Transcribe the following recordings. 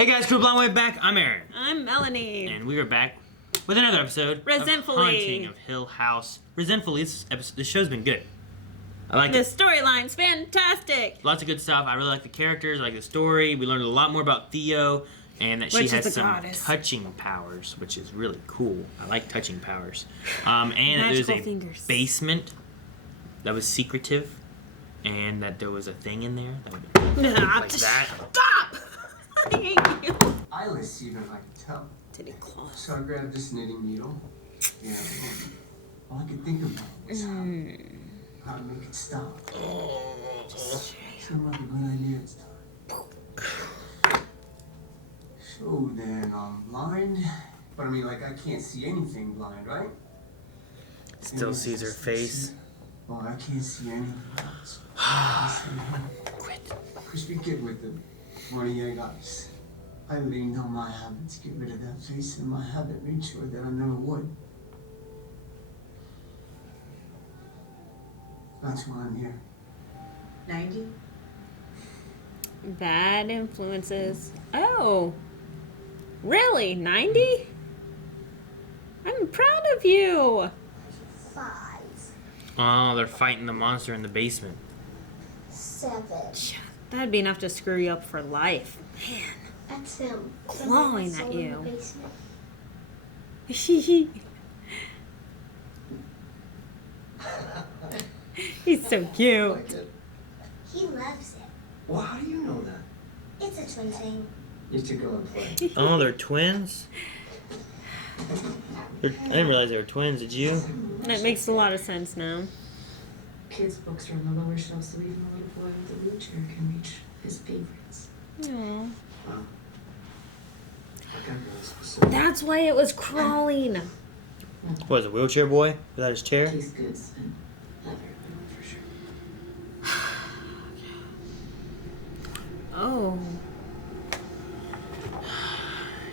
Hey guys, Crew Blind Way back. I'm Aaron. I'm Melanie. And we are back with another episode Resentfully. of Haunting of Hill House. Resentfully, this show's been good. I like The it. storyline's fantastic. Lots of good stuff. I really like the characters, I like the story. We learned a lot more about Theo and that she has some touching powers, which is really cool. I like touching powers. And that there's a basement that was secretive and that there was a thing in there that would like that. Stop! I hate you. Eyeless even, I could tell. Did it close? So I grabbed this knitting needle. Yeah, all I could think about was how to make it stop. Seemed like a good idea this time. So then I'm blind. But I mean, like, I can't see anything blind, right? Still sees her face. Well, I can't see anything else. Quit. Crispy kid with the money I got. I leaned on my habit to get rid of that face, and my habit made sure that I never would. That's why I'm here. 90? Bad influences. Oh. Really? 90? I'm proud of you. 5, Oh, they're fighting the monster in the basement. 7. That'd be enough to screw you up for life. Man. That's him. Clawing Someone at in you. the basement. He's so cute. Like it? He loves it. Well, how do you know that? It's a twin thing. You should go and play. Oh, they're twins? I didn't realize they were twins, did you? That makes a lot of sense now. Kids' books are on the lower shelf, so even the little boy with the wheelchair can reach his favorites. Aww. Wow. I got really specific. That's why it was crawling. What, is a wheelchair boy without his chair? Case goods and leather, I know for sure. Oh.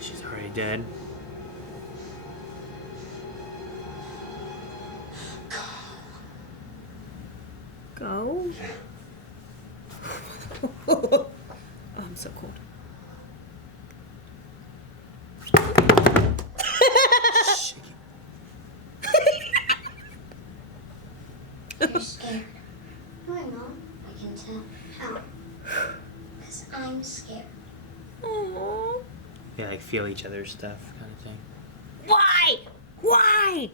She's already dead. Go. Oh, I'm so cold. You're scared. No, I'm not. I can tell. How? Because I'm scared. Aww. Yeah, like feel each other's stuff kind of thing. Why? Why?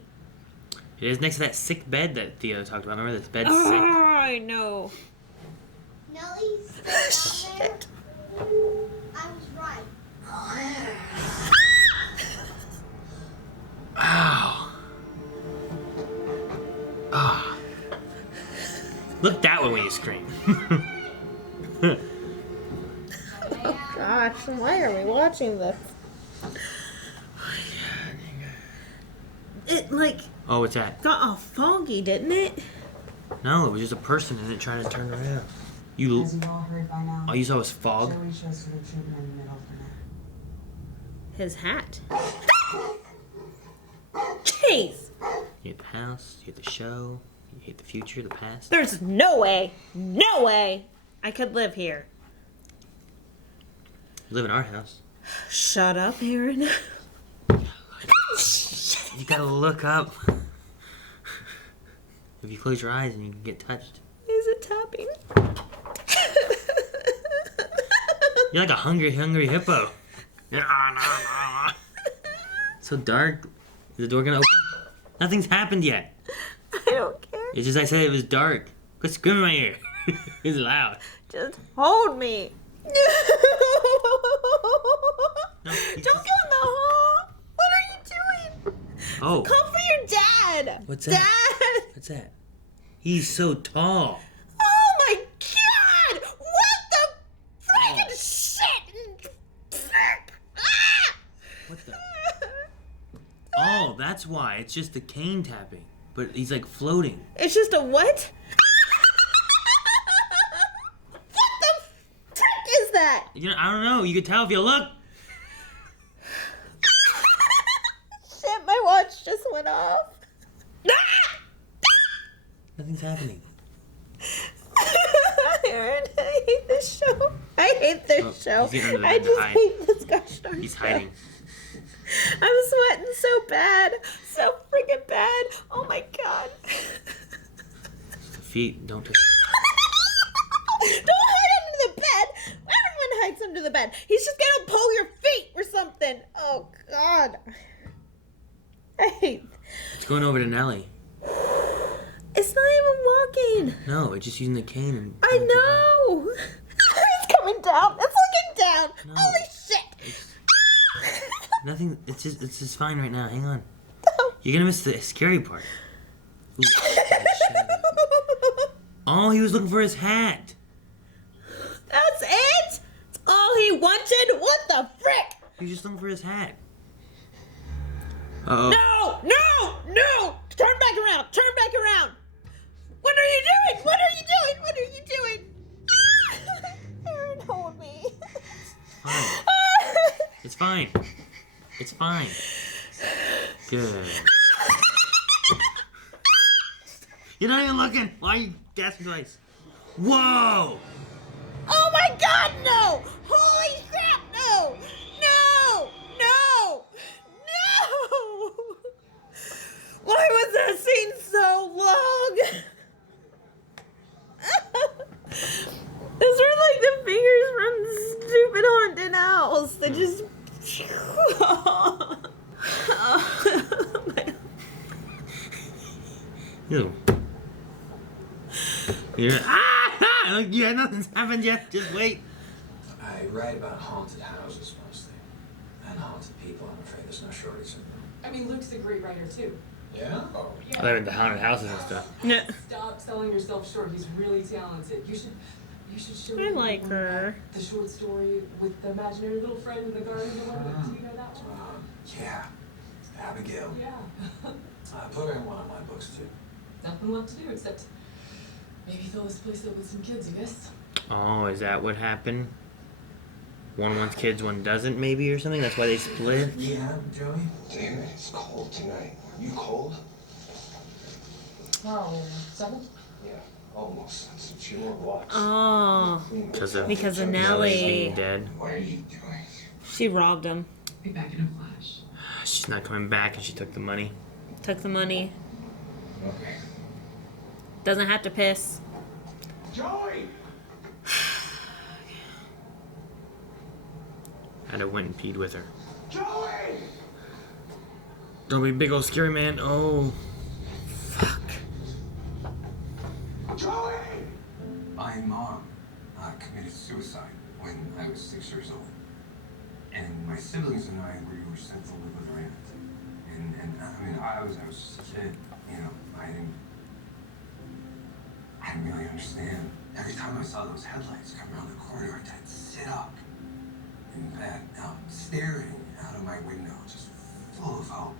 It is next to that sick bed that Theo talked about. Remember this bed's Oh, sick? I know. Nellie's still down there. I was right. Ow. Ah. Look that way when you scream. Gosh, why are we watching this? It, like, Oh, what's that? got all foggy, didn't it? No, it was just a person in it trying to turn around. You, As you've all heard by now, all you saw was fog. Joey shows her treatment in the middle for now. His hat. Jeez! You hate the house, you hate the show, you hate the future, the past. There's no way I could live here. You live in our house. Shut up, Aaron. You gotta look up. If you close your eyes and you can get touched. Is it tapping? You're like a hungry hippo. So dark. Is the door gonna open? Nothing's happened yet. I don't care. It's just I said it was dark. Quit screaming in my ear. It's loud. Just hold me. No, Don't go in the hall. What are you doing? Oh, Call for your dad. What's that? Dad. what's that? He's so tall. Oh my god! What the freaking shit? Ah! What the? Oh, that's why. It's just the cane tapping. But he's like floating. It's just a what? What the frick is that? You know, I don't know. You could tell if you look. Shit, my watch just went off. Nothing's happening. Aaron, I hate this show. I hate this show. he's getting under the I just eye. hate this gosh darn. He's hiding. I'm sweating so bad. So freaking bad. Oh my god. Feet, don't touch. Don't hide under the bed. Everyone hides under the bed. He's just gonna pull your feet or something. Oh god. I hate. It's going over to Nellie. It's not even walking. No, it's just using the cane. And I know. It's coming down. It's looking down. No. Holy shit. Nothing. It's just fine right now. Hang on. You're gonna miss the scary part. Ooh, oh, he was looking for his hat. That's it? That's all he wanted? What the frick? He was just looking for his hat. Uh-oh. No! No! No! Turn back around! Turn back around! What are you doing? What are you doing? What are you doing? Aaron, hold me. Fine. It's fine. It's fine. Good. You're not even looking. Why are you gasping twice? Whoa! Oh my god, no! Holy crap, no! No! No! No! Why was that scene so long? Those were like the fingers from the stupid haunted house. They just... Ew. You're yeah, nothing's happened yet. Just wait. I write about haunted houses mostly, and haunted people. I'm afraid there's no shortage of them. I mean, Luke's a great writer too. Yeah? Oh. I live in the haunted houses and stuff. Yeah. Stop selling yourself short. He's really talented. You should show I him like one her. The short story with the imaginary little friend in the garden. The one that, do you know that one? Yeah. Abigail. Yeah. I put her in one of my books too. Nothing left to do except maybe fill this place up with some kids, I guess. Oh, is that what happened? One wants kids, one doesn't, maybe, or something? That's why they split? Yeah, Joey? Damn it, it's cold tonight. You cold? Oh, 7? Yeah, almost. Since you won't watch. Oh. Because of Because of Nellie being Nellie. dead. What are you doing? She robbed him. Be back in a flash. She's not coming back and she took the money. Took the money. Okay. Doesn't have to piss. Joey! I'd have went and peed with her. Joey! Don't be a big old scary man. Oh. Fuck. Joey! My mom committed suicide when I was 6 years old. And my siblings and I, we were sent to live with her aunt. And I mean, I was just a kid, you know, I didn't really understand. Every time I saw those headlights come around the corner, I'd sit up in bed, staring out of my window, just full of hope.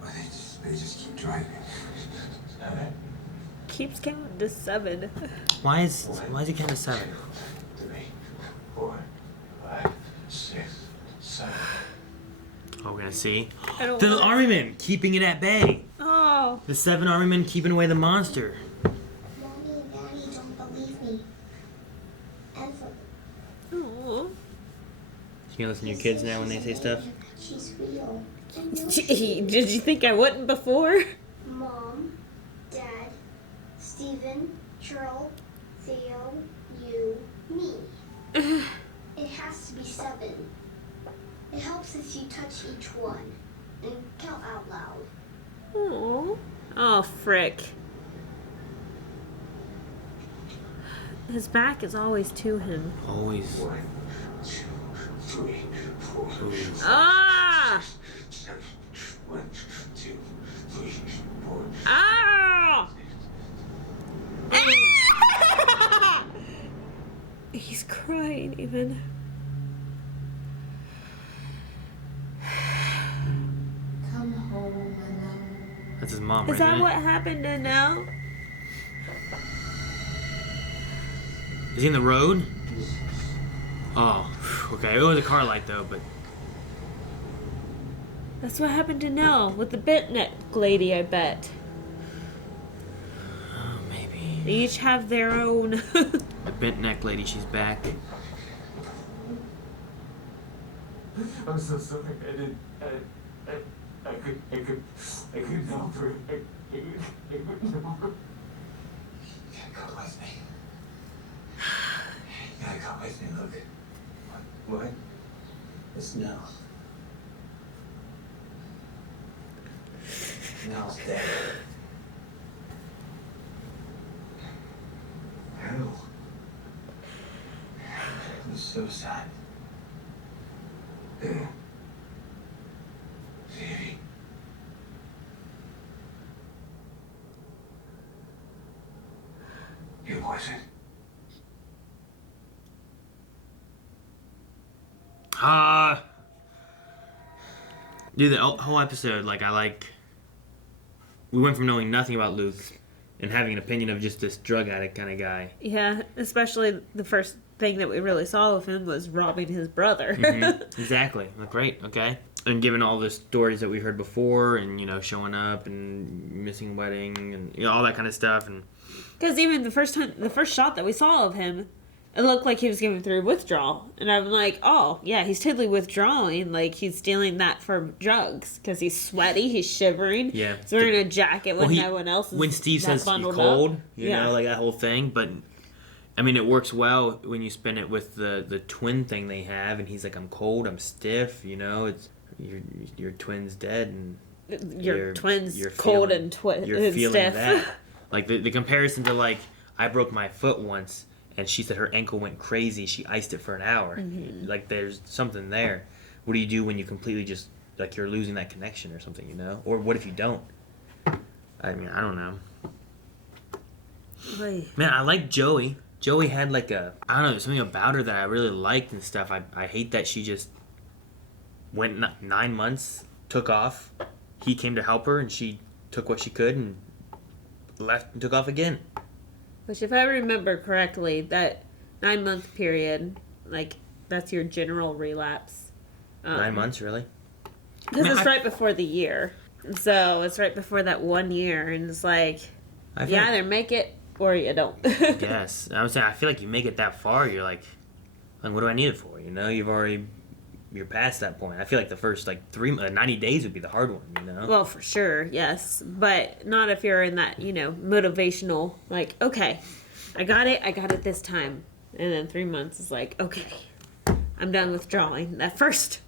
But they just keep driving. Keeps counting to 7. Why is he counting to 7? 3, 4, 5, 6, 7. Oh, we're gonna see. I don't The want- army men keeping it at bay. Oh. The 7 army men keeping away the monster. Mommy and Daddy don't believe me. Ever. Oh. You can listen to your kids now when they say stuff. She's real. I know Gee, did you think I wouldn't before? Mom, Dad, Steven, Cheryl, Theo, you, me. It has to be 7. It helps if you touch each one and count out loud. Oh. Oh, frick. His back is always to him. Always. 1, 2, 3, 4, Ah! 7. 1, 2, 3, 4. Ah! He's crying even. Come home, my love. That's his mom, Is right? that isn't it? what happened to Nell? Is he in the road? Oh, okay. It was a car light though, but That's what happened to Nell with the bent neck lady, I bet. oh, maybe. They each have their own. The bent neck lady, she's back. I'm so sorry. I couldn't help her. I couldn't help her. You gotta come with me. You gotta come with me, look. What? It's Nell. Nell's dead. Who? It was suicide. Who? Phoebe. It wasn't. Dude, the whole episode, we went from knowing nothing about Luke and having an opinion of just this drug addict kind of guy. Yeah, especially the first thing that we really saw of him was robbing his brother. Mm-hmm. Exactly. Great, okay. And given all the stories that we heard before and, showing up and missing wedding and all that kind of stuff. And because even the first shot that we saw of him, it looked like he was going through withdrawal. And I'm like, oh, yeah, he's totally withdrawing. Like, he's stealing that for drugs. Because he's sweaty, he's shivering. Yeah. He's wearing a jacket when no one else is when Steve says he's cold, you know, that whole thing. But, I mean, it works well when you spin it with the twin thing they have. And he's like, I'm cold, I'm stiff, it's your twin's dead. And your twin's cold and you're feeling stiff. That. Like, the comparison to, I broke my foot once. And she said her ankle went crazy. She iced it for an hour. Mm-hmm. There's something there. What do you do when you completely just, you're losing that connection or something, Or what if you don't? I mean, I don't know. Right. Man, I like Joey. Joey had, I don't know, something about her that I really liked and stuff. I hate that she just went 9 months, took off. He came to help her, and she took what she could and left and took off again. Which, if I remember correctly, that 9-month period, that's your general relapse. 9 months, really? Because it's right before the year. So, it's right before that 1 year, and it's you either make it or you don't. Yes. I would say, I feel like you make it that far, you're like, what do I need it for? You're past that point. I feel like the first 90 days would be the hard one, Well, for sure, yes. But not if you're in that, motivational, okay, I got it this time. And then 3 months is okay, I'm done withdrawing. That first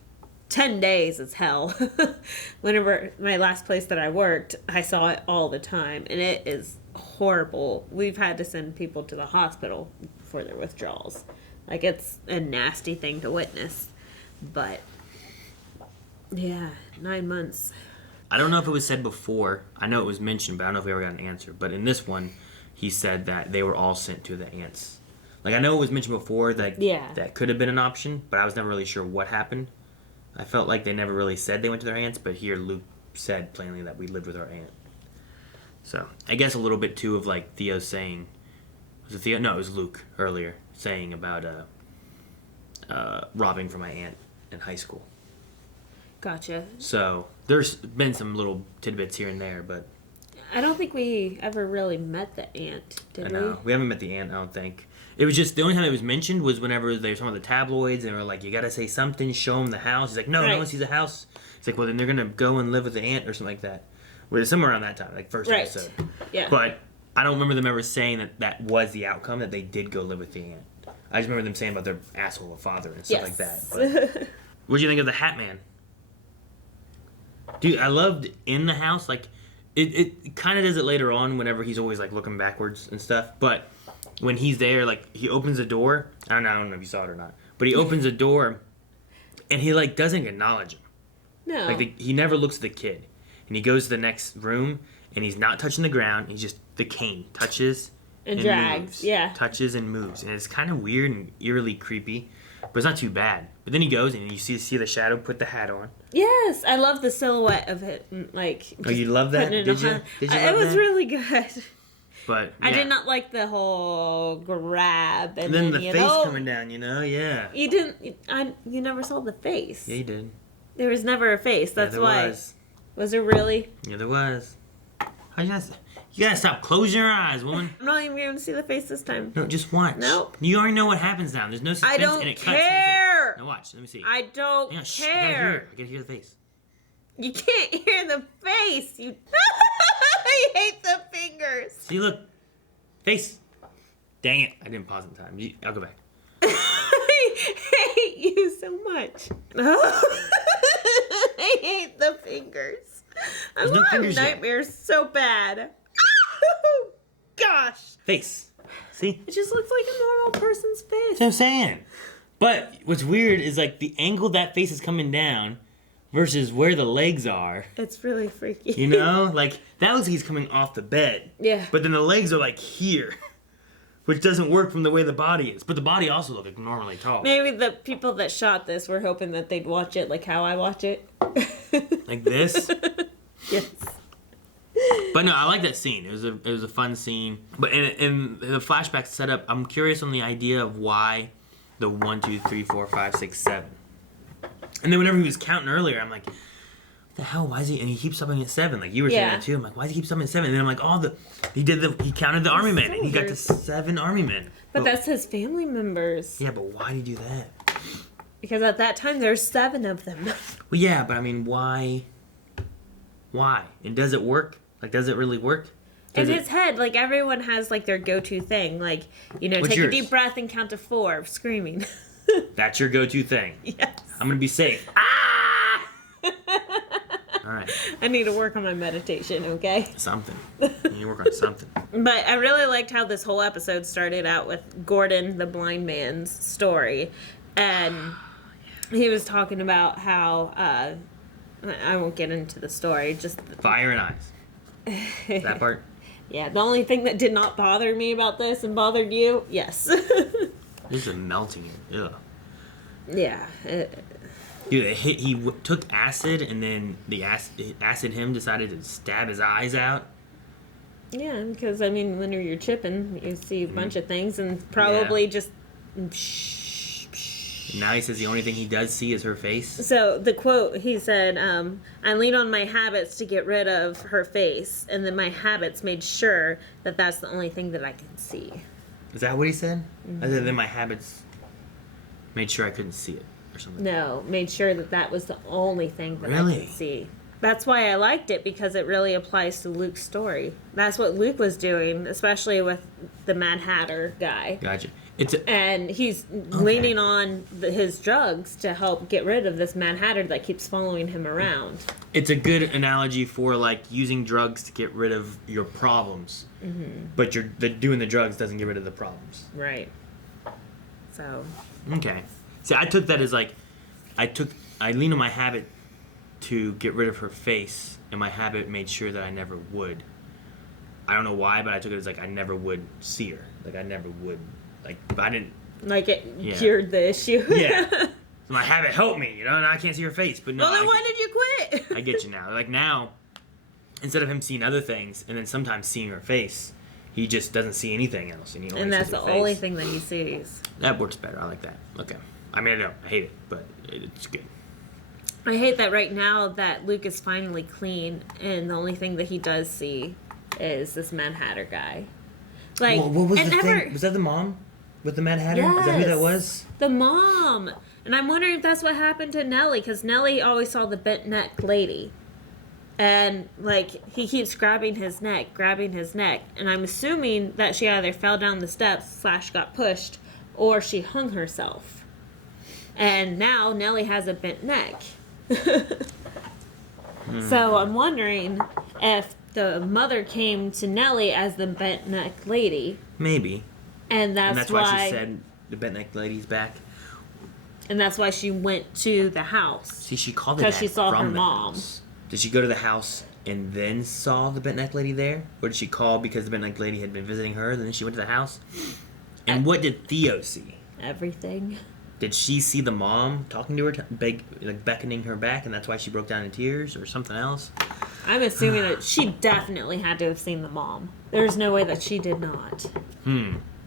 10 days is hell. Whenever my last place that I worked, I saw it all the time. And it is horrible. We've had to send people to the hospital for their withdrawals. It's a nasty thing to witness. But, yeah, 9 months. I don't know if it was said before. I know it was mentioned, but I don't know if we ever got an answer. But in this one, he said that they were all sent to the aunts. I know it was mentioned before that that could have been an option, but I was never really sure what happened. I felt like they never really said they went to their aunts, but here Luke said plainly that we lived with our aunt. So, I guess a little bit, too, of, Theo saying... Was it Theo? No, it was Luke earlier saying about robbing from my aunt in high school. Gotcha. So, there's been some little tidbits here and there, but... I don't think we ever really met the aunt, did we? I know. We haven't met the aunt, I don't think. It was just, the only time it was mentioned was whenever they were talking about the tabloids, and they were like, you gotta say something, show them the house. He's like, no, no one sees the house. He's like, well, then they're gonna go and live with the aunt or something like that. Well, somewhere around that time, first episode. Yeah. But I don't remember them ever saying that was the outcome, that they did go live with the aunt. I just remember them saying about their asshole of father and stuff like that. But what'd you think of the Hat Man? Dude, I loved in the house, it kind of does it later on whenever he's always, looking backwards and stuff. But when he's there, he opens the door. I don't know if you saw it or not. But he opens the door, and he, doesn't acknowledge him. No. He never looks at the kid. And he goes to the next room, and he's not touching the ground. He's just, the cane touches and drags. Moves. Yeah. Touches and moves. And it's kind of weird and eerily creepy. But it's not too bad. But then he goes, and you see the shadow put the hat on. Yes, I love the silhouette of it. Oh, you love that? Did you? It was really good. But yeah. I did not like the whole grab and then the face coming down. Yeah. You didn't. You never saw the face. Yeah, you did. There was never a face. That's there why. Was there really? Yeah, there was. How you not? You gotta stop closing your eyes, woman. I'm not even going to see the face this time. No, just watch. Nope. You already know what happens now. There's no suspense. I don't and it care. Cuts. Now watch. Let me see. I don't Hang on, shh, care. I gotta hear the face. You can't hear the face. You. I hate the fingers. See, look. Face. Dang it. I didn't pause in time. I'll go back. I hate you so much. I hate the fingers. I'm having nightmares so bad. Oh, gosh. Face. See? It just looks like a normal person's face. That's what I'm saying. But what's weird is like the angle that face is coming down versus where the legs are. It's really freaky. You know? Like, that looks like he's coming off the bed. Yeah. But then the legs are like here. Which doesn't work from the way the body is. But the body also looks like normally tall. Maybe the people that shot this were hoping that they'd watch it like how I watch it. Like this? Yes. But no, I like that scene. It was a fun scene. But in the flashback setup, I'm curious on the idea of why the 1, 2, 3, 4, 5, 6, 7. And then whenever he was counting earlier, I'm like, what the hell? Why is he? And he keeps stopping at 7. Like you were saying that too. I'm like, why does he keep stopping at 7? And then I'm like, he counted the army men, and he got to 7 army men. But that's his family members. Yeah, but why did he do that? Because at that time there's 7 of them. Well, yeah, but I mean, why? Why? And does it work? Like, does it really work? In his head, like everyone has like their go-to thing, like What's take yours? a deep breath and count to 4, screaming. That's your go-to thing. Yes. I'm gonna be safe. Ah! All right. I need to work on my meditation, okay? Something. You need to work on something. But I really liked how this whole episode started out with Gordon, the blind man's story. And he was talking about how, I won't get into the story, just... Fire and eyes. That part? Yeah, the only thing that did not bother me about this and bothered you, yes. This is melting. Ugh. Yeah. Dude, he took acid, and then the acid him decided to stab his eyes out. Yeah, because, I mean, when you're chipping, you see a bunch of things, and probably just... And now he says the only thing he does see is her face. So, the quote, he said, I lean on my habits to get rid of her face, and then my habits made sure that that's the only thing that I can see. Is that what he said? Mm-hmm. Other than my habits made sure I couldn't see it, or something. No, made sure that that was the only thing that I Really? could see. That's why I liked it, because it really applies to Luke's story. That's what Luke was doing, especially with the Mad Hatter guy. Gotcha. And he's leaning on his drugs to help get rid of this Mad Hatter that keeps following him around. It's a good analogy for like using drugs to get rid of your problems, but doing the drugs doesn't get rid of the problems. Right. So. Okay. See, I took that as like, I leaned on my habit to get rid of her face, and my habit made sure that I never would. I don't know why, but I took it as like I never would see her. Like I never would. Like, if I didn't... Like it cured the issue. Yeah. So my habit helped me, and I can't see her face. But no, well, then why did you quit? I get you now. Like now, instead of him seeing other things, and then sometimes seeing her face, he just doesn't see anything else. And that's the only thing that he sees. That works better. I like that. Okay. I mean, I hate it, but it's good. I hate that right now that Luke is finally clean, and the only thing that he does see is this Mad Hatter guy. Like, well, what was the thing? Was that the mom? With the Mad Hatter? Yes, is that who that was? The mom. And I'm wondering if that's what happened to Nellie, because Nellie always saw the bent neck lady. And, like, he keeps grabbing his neck. And I'm assuming that she either fell down the steps / got pushed, or she hung herself. And now Nellie has a bent neck. So I'm wondering if the mother came to Nellie as the bent neck lady. Maybe. And that's why she said the bent neck lady's back. And that's why she went to the house. See, she called it because she saw her mom. House. Did she go to the house and then saw the bent neck lady there? Or did she call because the bent neck lady had been visiting her, then she went to the house? And what did Theo see? Everything. Did she see the mom talking to her, beckoning her back, and that's why she broke down in tears, or something else? I'm assuming that she definitely had to have seen the mom. There's no way that she did not.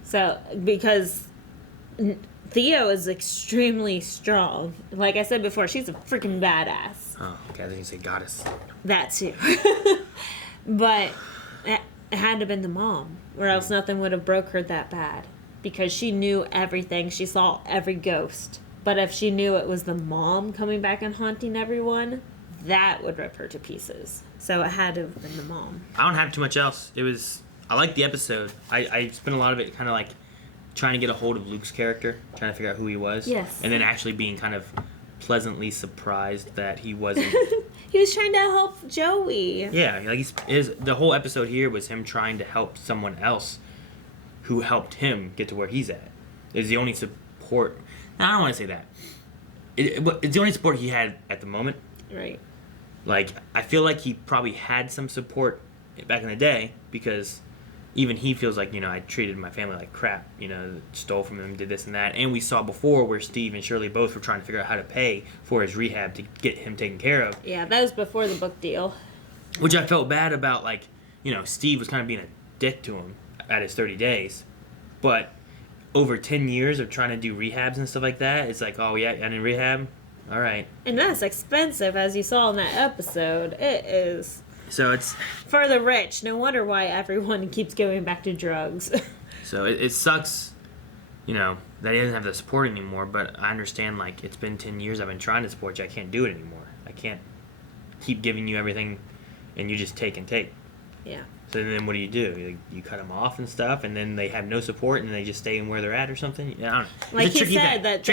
So, because Theo is extremely strong. Like I said before, she's a freaking badass. Oh, okay, I think you say goddess. That too. But it had to have been the mom, or else nothing would have broke her that bad. Because she knew everything. She saw every ghost. But if she knew it was the mom coming back and haunting everyone, that would rip her to pieces. So it had to have been the mom. I don't have too much else. I liked the episode. I spent a lot of it kind of like trying to get a hold of Luke's character, trying to figure out who he was. Yes. And then actually being kind of pleasantly surprised that he wasn't. He was trying to help Joey. Yeah, like the whole episode here was him trying to help someone else who helped him get to where he's at. Is the only support. No, I don't want to say that. It's the only support he had at the moment. Right. Like, I feel like he probably had some support back in the day because even he feels like, I treated my family like crap, stole from them, did this and that. And we saw before where Steve and Shirley both were trying to figure out how to pay for his rehab to get him taken care of. Yeah, that was before the book deal. Which I felt bad about, like, Steve was kind of being a dick to him at his 30 days. But over 10 years of trying to do rehabs and stuff like that, it's like, oh, yeah, and in rehab? All right. And that's expensive, as you saw in that episode. It is. So it's... For the rich. No wonder why everyone keeps going back to drugs. So it sucks, that he doesn't have the support anymore, but I understand, like, it's been 10 years I've been trying to support you. I can't do it anymore. I can't keep giving you everything and you just take and take. Yeah. So then what do? You cut them off and stuff, and then they have no support, and they just stay in where they're at or something? Yeah, I don't know. Like he said, that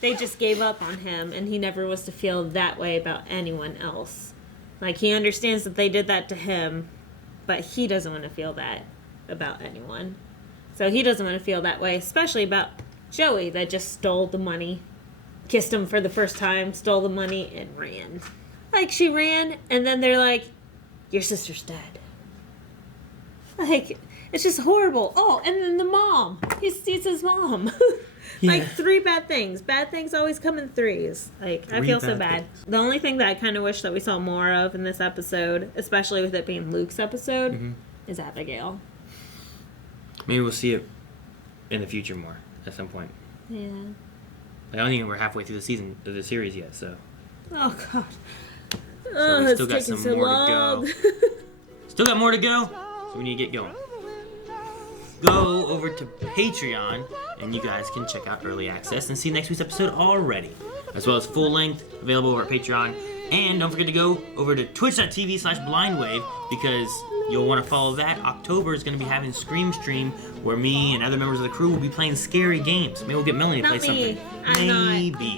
they just gave up on him, and he never was to feel that way about anyone else. Like, he understands that they did that to him, but he doesn't want to feel that about anyone. So he doesn't want to feel that way, especially about Joey, that just stole the money, kissed him for the first time, stole the money, and ran. Like, she ran, and then they're like, your sister's dead. Like, it's just horrible. Oh, and then the mom. He sees his mom. Like, 3 bad things. Bad things always come in 3s. Like, I feel so bad. The only thing that I kind of wish that we saw more of in this episode, especially with it being Luke's episode, is Abigail. Maybe we'll see it in the future more at some point. Yeah. I don't think we're halfway through the series yet, so. Oh, God. So we still got some more long. to go. Still got more to go, so we need to get going. Go over to Patreon, and you guys can check out early access and see next week's episode already, as well as full length available over at Patreon. And don't forget to go over to twitch.tv/blindwave because you'll want to follow that. October is going to be having Scream Stream, where me and other members of the crew will be playing scary games. Maybe we'll get Melanie to play something. I'm not. Maybe.